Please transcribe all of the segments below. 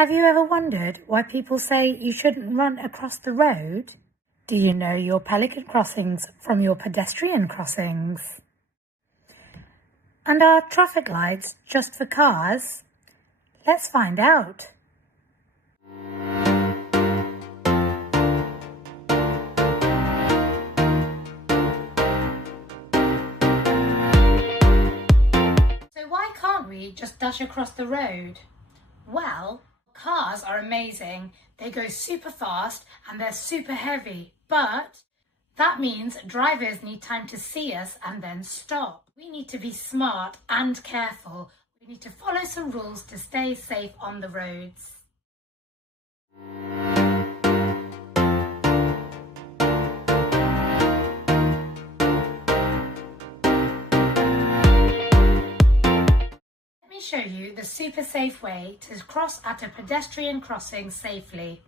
Have you ever wondered why people say you shouldn't run across the road? Do you know your pelican crossings from your pedestrian crossings? And are traffic lights just for cars? Let's find out. So why can't we just dash across the road? Well, cars are amazing. They go super fast and they're super heavy, but that means drivers need time to see us and then stop. We need to be smart and careful. We need to follow some rules to stay safe on the roads. Let me show you the super safe way to cross at a pedestrian crossing safely.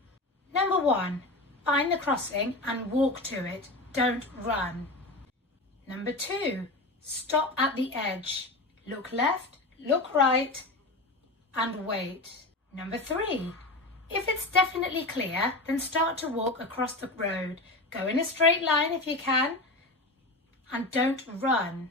Number 1, find the crossing and walk to it. Don't run. Number 2, stop at the edge. Look left, look right, and wait. Number 3, if it's definitely clear, then start to walk across the road. Go in a straight line if you can, and don't run.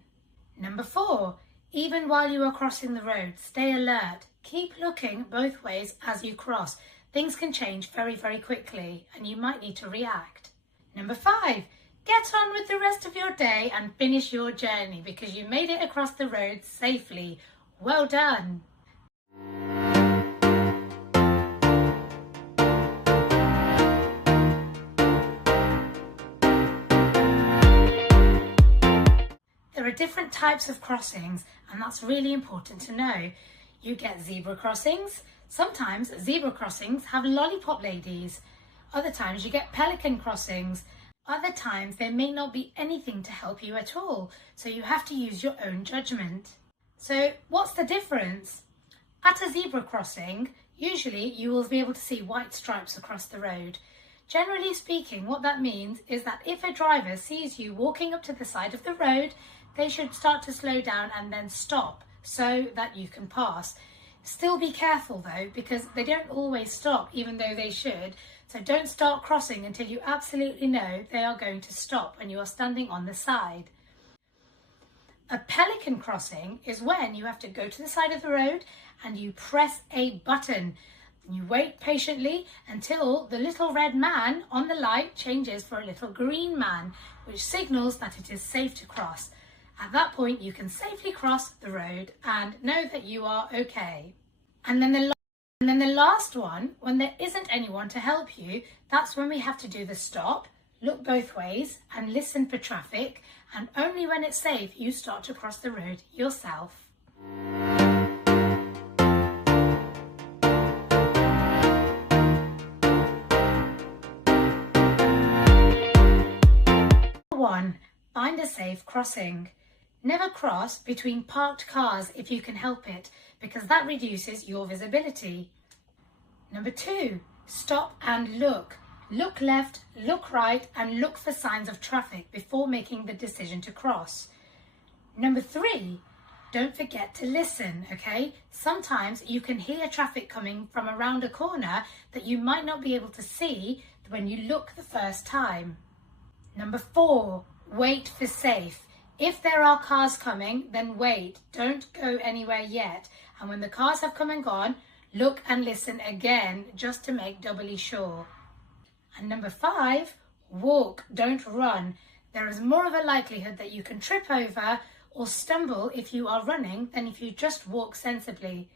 Number 4, even while you are crossing the road, stay alert. Keep looking both ways as you cross. Things can change very, very quickly and you might need to react. Number 5, get on with the rest of your day and finish your journey because you made it across the road safely. Well done. There are different types of crossings and that's really important to know. You get zebra crossings. Sometimes zebra crossings have lollipop ladies. Other times you get pelican crossings. Other times there may not be anything to help you at all, so you have to use your own judgment. So what's the difference? At a zebra crossing, usually you will be able to see white stripes across the road. Generally speaking, what that means is that if a driver sees you walking up to the side of the road, they should start to slow down and then stop so that you can pass. Still be careful though, because they don't always stop even though they should. So don't start crossing until you absolutely know they are going to stop and you are standing on the side. A pelican crossing is when you have to go to the side of the road and you press a button. You wait patiently until the little red man on the light changes for a little green man, which signals that it is safe to cross. At that point, you can safely cross the road and know that you are okay. And then the last one, when there isn't anyone to help you, that's when we have to do the stop, look both ways and listen for traffic. And only when it's safe, you start to cross the road yourself. Number 1, find a safe crossing. Never cross between parked cars if you can help it, because that reduces your visibility. Number 2, stop and look. Look left, look right, and look for signs of traffic before making the decision to cross. Number 3, don't forget to listen, okay? Sometimes you can hear traffic coming from around a corner that you might not be able to see when you look the first time. Number 4, wait for safe. If there are cars coming, then wait. Don't go anywhere yet. And when the cars have come and gone, look and listen again just to make doubly sure. And number 5, walk, don't run. There is more of a likelihood that you can trip over or stumble if you are running than if you just walk sensibly.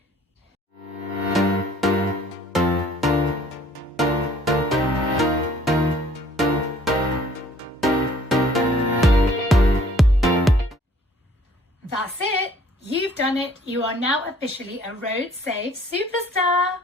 That's it. You've done it. You are now officially a road safe superstar.